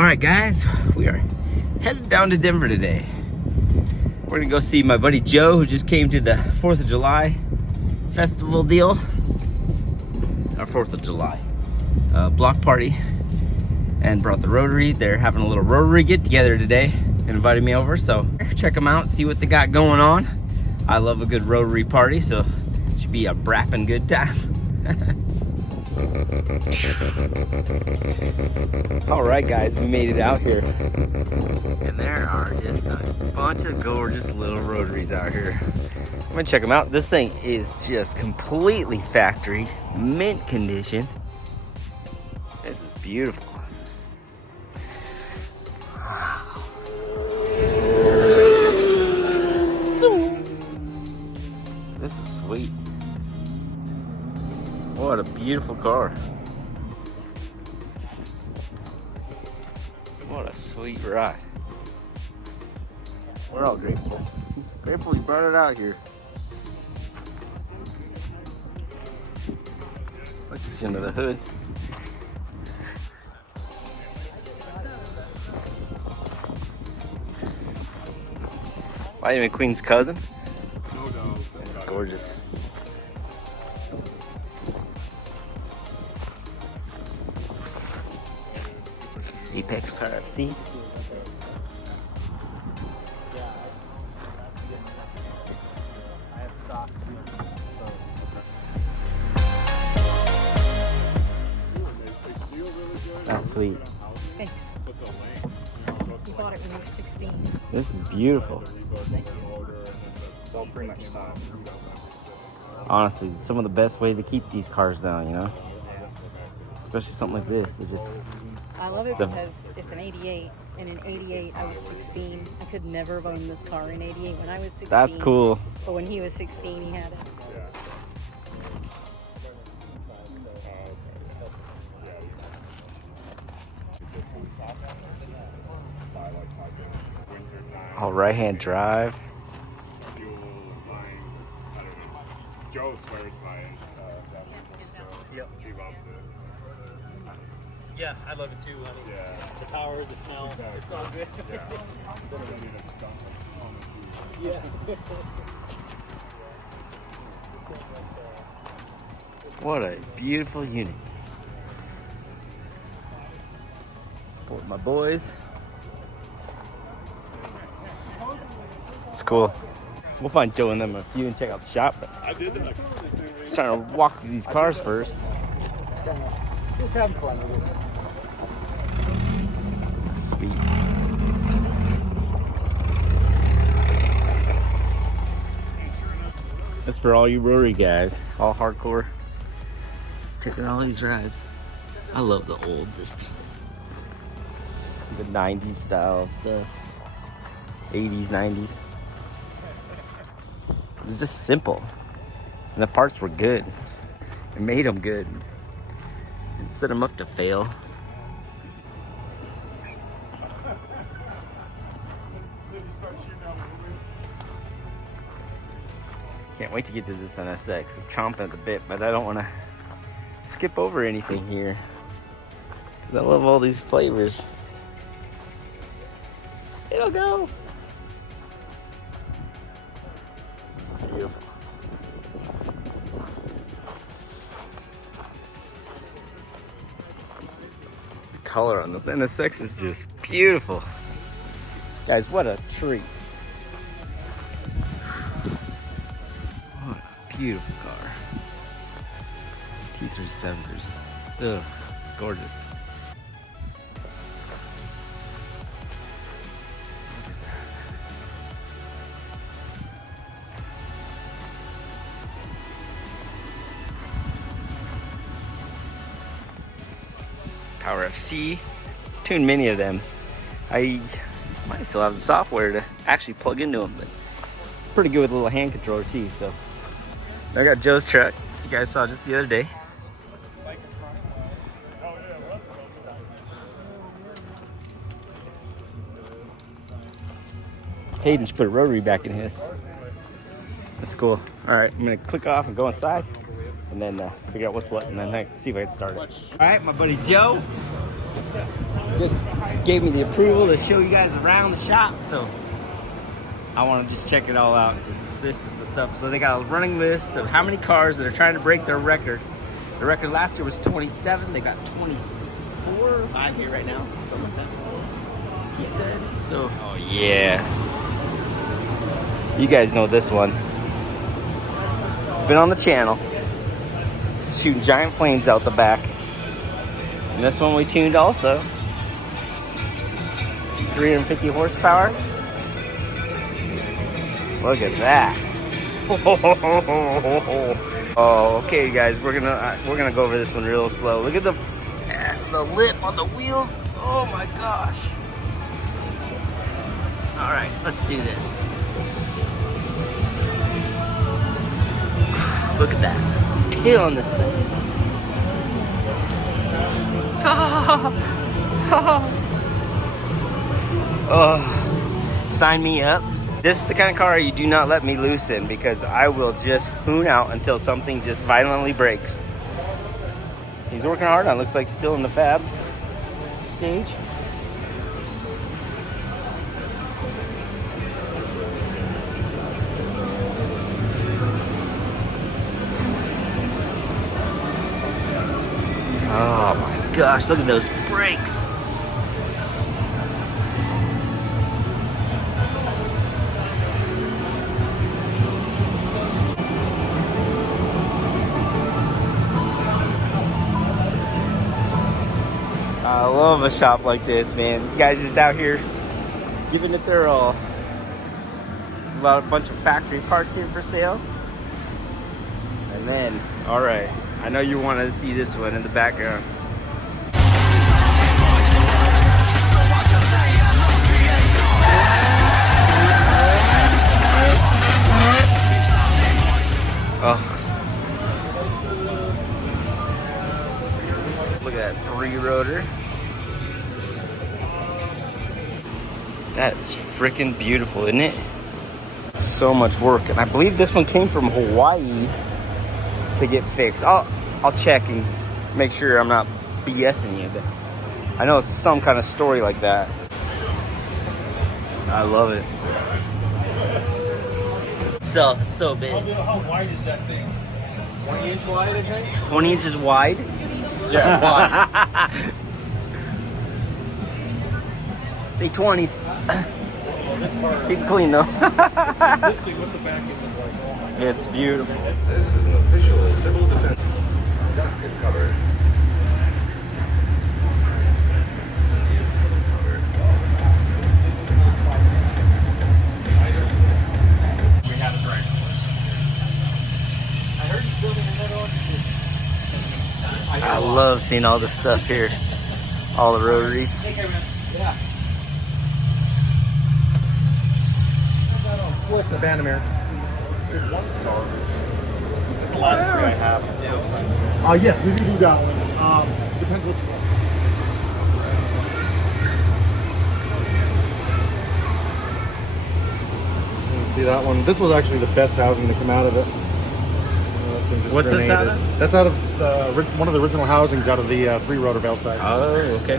Alright guys, we are headed down to Denver today. We're gonna go see my buddy Joe, who just came to the 4th of July festival deal. Our 4th of July block party, and brought the Rotary. They're having a little Rotary get together today and invited me over, so check them out, see what they got going on. I love a good Rotary party, so it should be a brapping good time. Alright guys, we made it out here, and there are just a bunch of gorgeous little Rotaries out here. I'm gonna check them out. This thing is just completely factory, mint condition. This is beautiful. Wow. This is sweet. What a beautiful car. What a sweet ride. We're all grateful. Grateful you brought it out here. Let's just into the hood. Vitamin Queen's cousin. No doubt. It's gorgeous. Apex Car FC. That's sweet. Thanks. You bought it when you were 16. This is beautiful. It's all pretty much time. Honestly, some of the best ways to keep these cars down, you know? Especially something like this. It just... I love it because it's an 88, and in 88 I was 16. I could never have owned this car in 88 when I was 16. That's cool. But when he was 16, he had it. All right-hand drive. Joe swears by it. Yep. He loves it. Yeah, I love it too, honey. Yeah. The power, the smell, it's all good. Yeah. Yeah. What a beautiful unit. Support my boys. It's cool. We'll find Joe and them a few and check out the shop, but I did that. just trying to walk through these cars first. Just having fun with it. Sweet. That's for all you Rotary guys, all hardcore. Just checking all these rides. I love the old, just the 90s style of stuff. 80s, 90s. It was just simple. And the parts were good. It made them good. And set them up to fail. Can't wait to get to this NSX. I'm chomping at the bit, but I don't want to skip over anything here. 'Cause I love all these flavors. It'll go. Beautiful. The color on this NSX is just beautiful. Guys, what a treat. What a beautiful car. T37, they're just, ugh, gorgeous. Power FC, tuned many of them. I might still have the software to actually plug into them, but pretty good with a little hand controller too. So I got Joe's truck, you guys saw just the other day. Hayden should put a rotary back in his. That's cool. All right, I'm gonna click off and go inside, and then figure out what's what, and then see if I can start it. All right, my buddy Joe. just gave me the approval to show you guys around the shop, so I want to just check it all out. This is the stuff. So they got a running list of how many cars that are trying to break their record. The record last year was 27. They got 24 or 5 here right now, something like that. He said. So, oh yeah. You guys know this one. It's been on the channel. Shooting giant flames out the back. And this one we tuned also. 350 horsepower. Look at that. Oh, okay, guys, we're gonna go over this one real slow. Look at the lip on the wheels. Oh my gosh. All right, let's do this. Look at that tail on this thing. Oh, sign me up. This is the kind of car you do not let me loose in, because I will just hoon out until something just violently breaks. He's working hard on it. Looks like still in the fab stage. Oh my gosh, look at those brakes. I love a shop like this, man. You guys just out here giving it their all. A bunch of factory parts here for sale. And then, all right, I know you want to see this one in the background. Oh. Look at that 3-rotor. That's freaking beautiful, isn't it? So much work. And I believe this one came from Hawaii to get fixed. I'll check and make sure I'm not BSing you, but I know it's some kind of story like that. I love it. So it's so big. How wide is that thing? 20-inch wide, I think? 20 inches wide? Yeah, wide. Big 20s. Well, this car, Keep it clean though. this thing, what's the back end look like? Oh my God. It's beautiful. This is an official civil defense docket cover. We have it right. I heard he's building another one. I love seeing all this stuff here. All the rotaries. Yeah. Flip the Banamere. It's the last 3 I have. Yes, we do that one. Depends what you want. You see that one? This was actually the best housing to come out of it. What's this out of? That's out of one of the original housings out of the 3-rotor bell side. Oh, okay.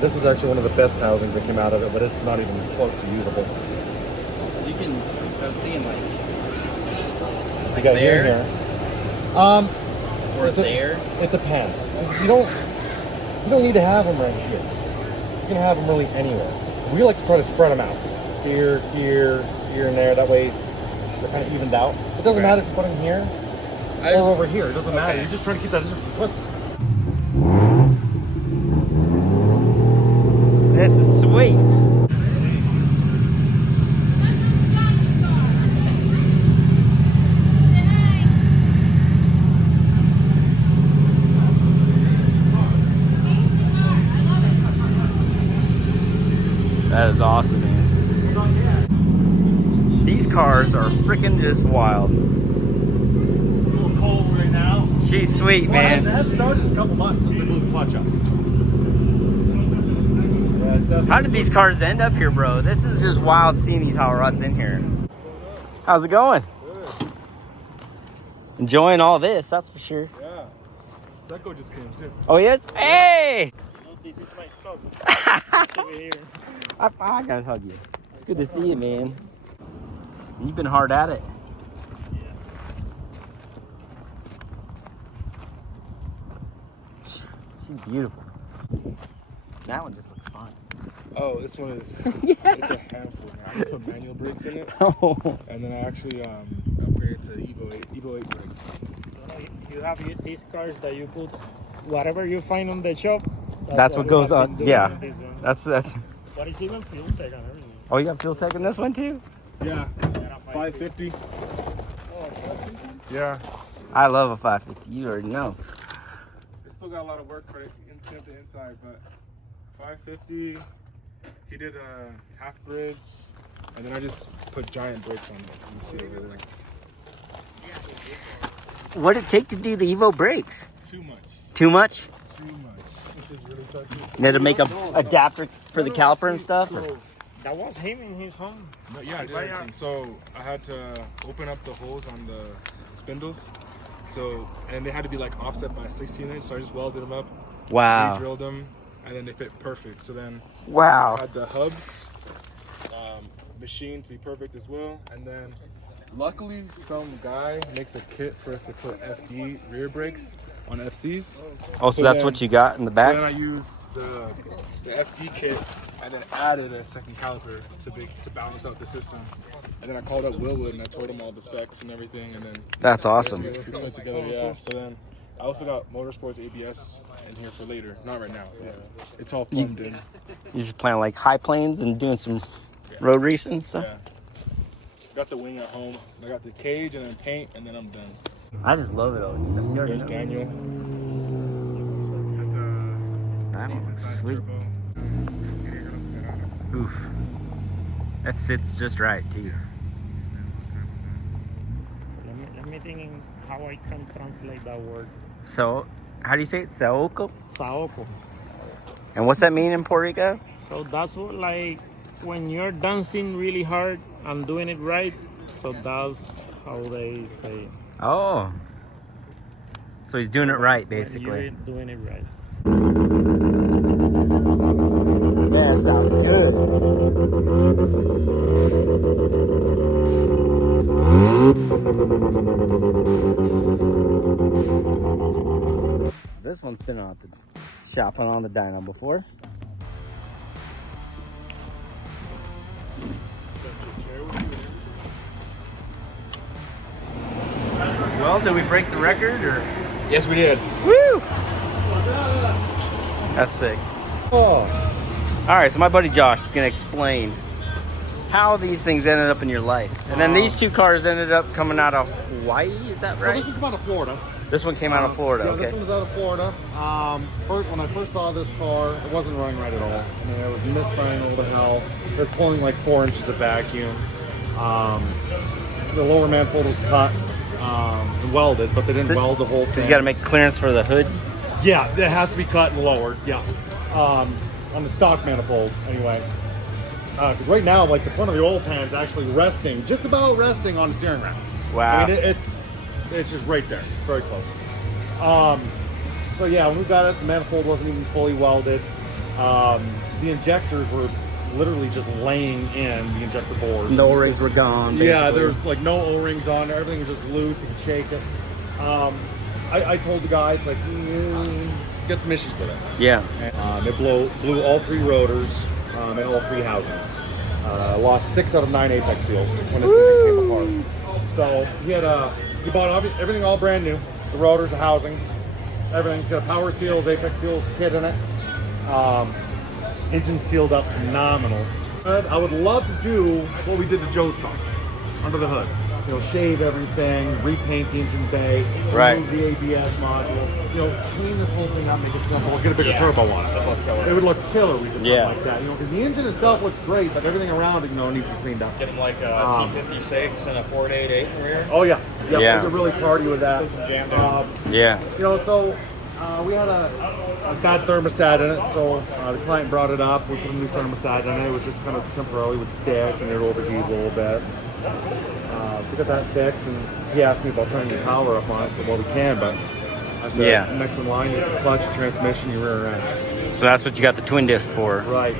This is actually one of the best housings that came out of it, but it's not even close to usable. You can, I was thinking like You got there? here. Or there. It depends. 'Cause you don't need to have them right here. You can have them really anywhere. We like to try to spread them out. Here, here, here, and there. That way they're kind of evened out. It doesn't matter if you put them here or over here. It doesn't matter. You're just trying to keep that twist. This is sweet. That is awesome, man. These cars are freaking just wild. A little cold right now. She's sweet, Well, man. it had started a couple months since they moved the clutch up. Yeah, How did these cars end up here, bro? This is just wild seeing these hot rods in here. How's it going? Good. Enjoying all this, that's for sure. Yeah. Seco just came too. Oh, he is? Hey! This is my stop. Over here. I gotta hug you. It's good to see you, man. You've been hard at it. She's beautiful. That one just looks fun. Oh, this one is, it's a handful, man. I put manual brakes in it, Oh. and then I actually upgraded to Evo 8 brakes. You have these cars that you put whatever you find on the shop. That's what you goes have on. been doing Yeah. with this one. That's. But it's even fuel tech and everything. Oh, you got fuel tech in this one too? Yeah, 550. Yeah, I love a 550. You already know. it's still got a lot of work for it to the inside, but 550. He did a half bridge, and then I just put giant brakes on it. You can see over there. What did it take to do the Evo brakes? Too much. Too much? Too much. Which is really touchy. You had to make a adapter for the caliper and stuff? or- So, That was him in his home. no, yeah, I did everything. So I had to open up the holes on the spindles. So, and they had to be like offset by 16 inch. So I just welded them up, Wow. re-drilled them, and then they fit perfect. So then I Wow. had the hubs machined to be perfect as well. And then luckily some guy makes a kit for us to put FD rear brakes on FCs. Oh, so that's then- what you got in the So back? then I used the FD kit and then added a second caliper to balance out the system. And then I called up Willwood and I told him all the specs and everything. And then That's awesome. we put it together, yeah. So then I also got Motorsports ABS in here for later. Not right now, but it's all plumbed in. You just playing like high planes and doing some road racing and stuff? Yeah. Got the wing at home. I got the cage and then paint, and then I'm done. I just love it all. You already There's know. Daniel. That one looks sweet. Oof. That sits just right too. Let me think in how I can translate that word. So, how do you say it? Saoko? Saoko. And what's that mean in Puerto Rico? So that's what, like, when you're dancing really hard and doing it right. So that's how they say it. Oh. So he's doing it right, When basically. you're doing it right. Yeah, sounds good. This one's been on the shopping on the dyno before. Well, did we break the record or? Yes, we did. Woo! That's sick. Oh. All right, so my buddy Josh is gonna explain how these things ended up in your life. And then these two cars ended up coming out of Hawaii, is that So right? this one came out of Florida. This one came out of Florida, Yeah, okay. this one was out of Florida. When I first saw this car, it wasn't running right at all. I mean, it was misfiring over the hell. It was pulling like 4 inches of vacuum. The lower manifold was cut and welded, but they didn't weld the whole thing. You gotta make clearance for the hood. Yeah, it has to be cut and lowered. Yeah, on the stock manifold anyway. Because right now, like the front of the oil pan's actually resting, just about resting on the steering rack. Wow. I mean, it's just right there. It's very close. So yeah, when we got it, the manifold wasn't even fully welded. The injectors were literally just laying in the injector bores. The O-rings were gone, basically. Yeah, there's like no O-rings on there. Everything was just loose. You could shake it. I told the guy, it's like, get some issues with it. Yeah. It blew all 3 rotors and all 3 housings. Lost 6 out of 9 apex seals when this thing came apart. So he bought everything all brand new. The rotors, the housings, everything's got power seals, apex seals, kit in it. Engine sealed up phenomenal. I would love to do what we did to Joe's car, under the hood. You know, shave everything, repaint the engine bay, Right. remove the ABS module, you know, clean this whole thing up, make it simple, get a bigger turbo on it. It would look killer if we did something like that, you know, because the engine itself looks great, but everything around it, you know, needs to be cleaned up. Get him like a T56 and a 488 rear. Oh yeah, Yeah. yeah. It's a really party with that. Yeah. You know, so we had a bad thermostat in it, so the client brought it up. We put a new thermostat in it. It was just kind of temporarily would stick and it would overheat a little bit. So we got that fixed, and he asked me about turning the power up on it. I said, well, we can, but I said, Yeah. next in line is the clutch, transmission, your rear end. So that's what you got the twin disc for. Right.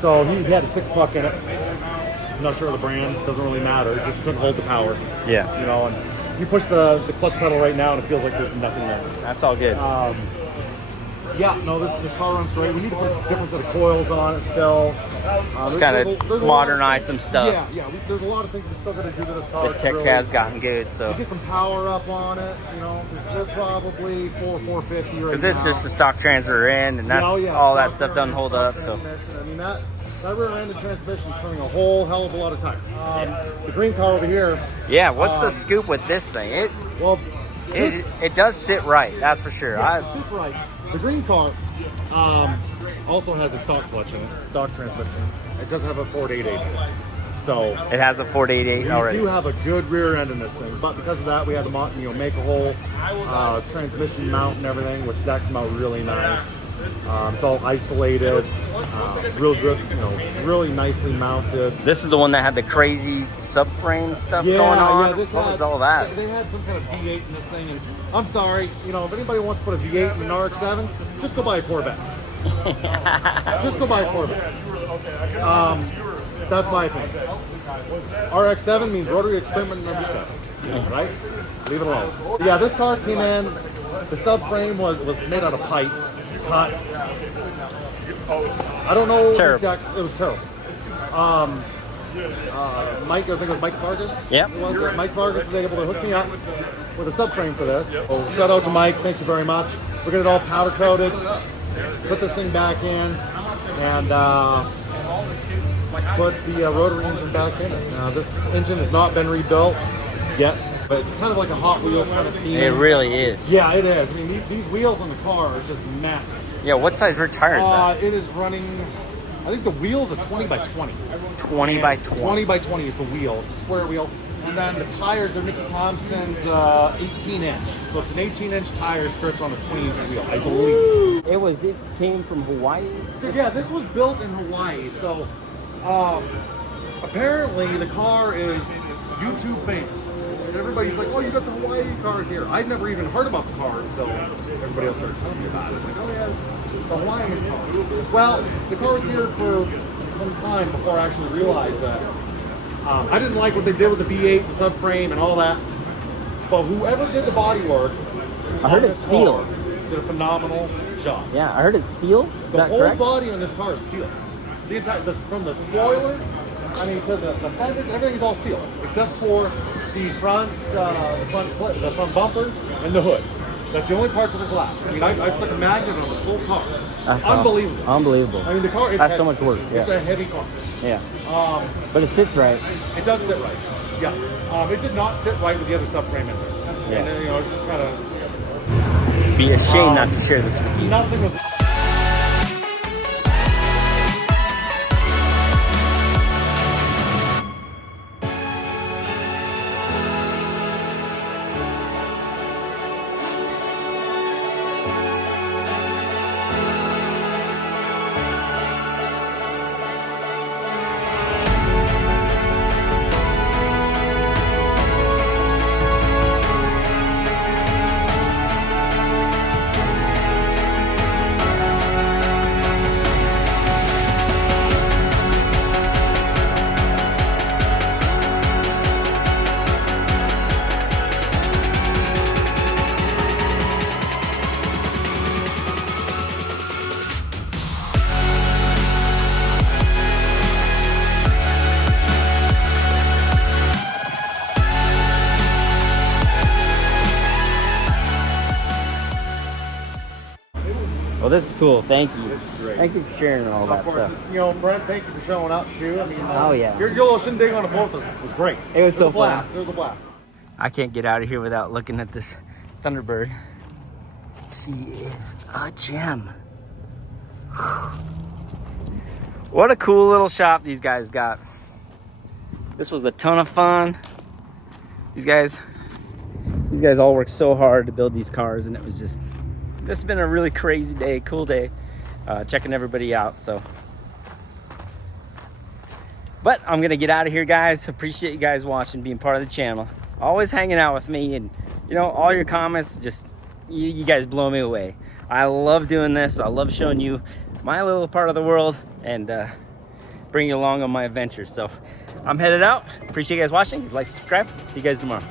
So he had a 6-puck in it. I'm not sure of the brand. Doesn't really matter. It just couldn't hold the power. Yeah. You know, and you push the clutch pedal right now, and it feels like there's nothing there. That's all good. Yeah, no, this car runs great. We need to put a different set of coils on it still. Just kind of modernize some stuff. Yeah, there's a lot of things we still got to do to this car. The tech has gotten good, so. Get some power up on it, you know. We're probably 450 right now. Because this is just a stock transfer in, and that's all that stuff doesn't hold up, so. I mean, that rear-ended transmission is turning a whole hell of a lot of time. The green car over here. Yeah, what's the scoop with this thing? It does sit right, that's for sure. Yeah, it sits right. The green car also has a stock clutch in it, stock transmission. It does have a 488 in it. So it has a 488 already. We do have a good rear end in this thing, but because of that, we had to make a whole transmission mount and everything, which that came out really nice. It's all isolated, real good, really nicely mounted. This is the one that had the crazy subframe stuff going on? Yeah, what was all that? They had some kind of V8 in this thing, and I'm sorry, if anybody wants to put a V8 in an RX-7, just go buy a Corvette. Just go buy a Corvette. That's my opinion. RX-7 means Rotary Experiment number 7, right? Leave it alone. Yeah, this car came in, the subframe was made out of pipe. Cut. I don't know. Terrible. It was terrible. Mike, I think it was Mike Vargas. Yep. Mike Vargas was able to hook me up with a subframe for this. So shout out to Mike. Thank you very much. We're gonna get it all powder coated. Put this thing back in, and put the rotary engine back in it. Now this engine has not been rebuilt yet. But it's kind of like a Hot Wheels kind of theme. It really is. Yeah, it is. I mean, these wheels on the car are just massive. Yeah, what size rear tire is that? It is running, I think the wheel's a 20 by 20. 20 by 20? 20 by 20 is the wheel. It's a square wheel. And then the tires are Mickey Thompson's 18-inch. So it's an 18-inch tire stretched on a 20-inch wheel, I believe. It came from Hawaii? So yeah, this was built in Hawaii. So apparently the car is YouTube famous. Everybody's like, oh, you got the Hawaii car here. I'd never even heard about the car until everybody else started telling me about it. Like, oh yeah, it's the Hawaiian car. Well, the car was here for some time before I actually realized that. I didn't like what they did with the V8, the subframe, and all that. But whoever did the body work, I heard it's steel. Did a phenomenal job. Yeah, I heard it's steel. Is the that whole correct? body on this car is steel. The entire, from the spoiler, to the fenders, everything's all steel except for the front bumper and the hood. That's the only parts of the glass. I mean, I stuck a magnet on this whole car. That's unbelievable. Awesome. Unbelievable. I mean, the car is That's heavy. so much work. Yeah. It's a heavy car. Yeah. But it sits right. It does sit right. Yeah. It did not sit right with the other subframe in there. Yeah. And then, it's just kind of. Be a shame not to share this with you. Nothing was. Well, this is cool. Thank you. This is great. Thank you for sharing all that Of course, stuff. Brent, thank you for showing up too. I mean, Oh, yeah. Your little shindig on the boat was great. It was so a blast. fun. It was a blast. I can't get out of here without looking at this Thunderbird. She is a gem. What a cool little shop these guys got. This was a ton of fun. These guys all worked so hard to build these cars, and this has been a really crazy day, cool day, checking everybody out. So, but I'm gonna get out of here, guys. Appreciate you guys watching, being part of the channel, always hanging out with me, and all your comments, just you guys blow me away. I love doing this. I love showing you my little part of the world and bring you along on my adventures. So I'm headed out. Appreciate you guys watching. Like, subscribe. See you guys tomorrow.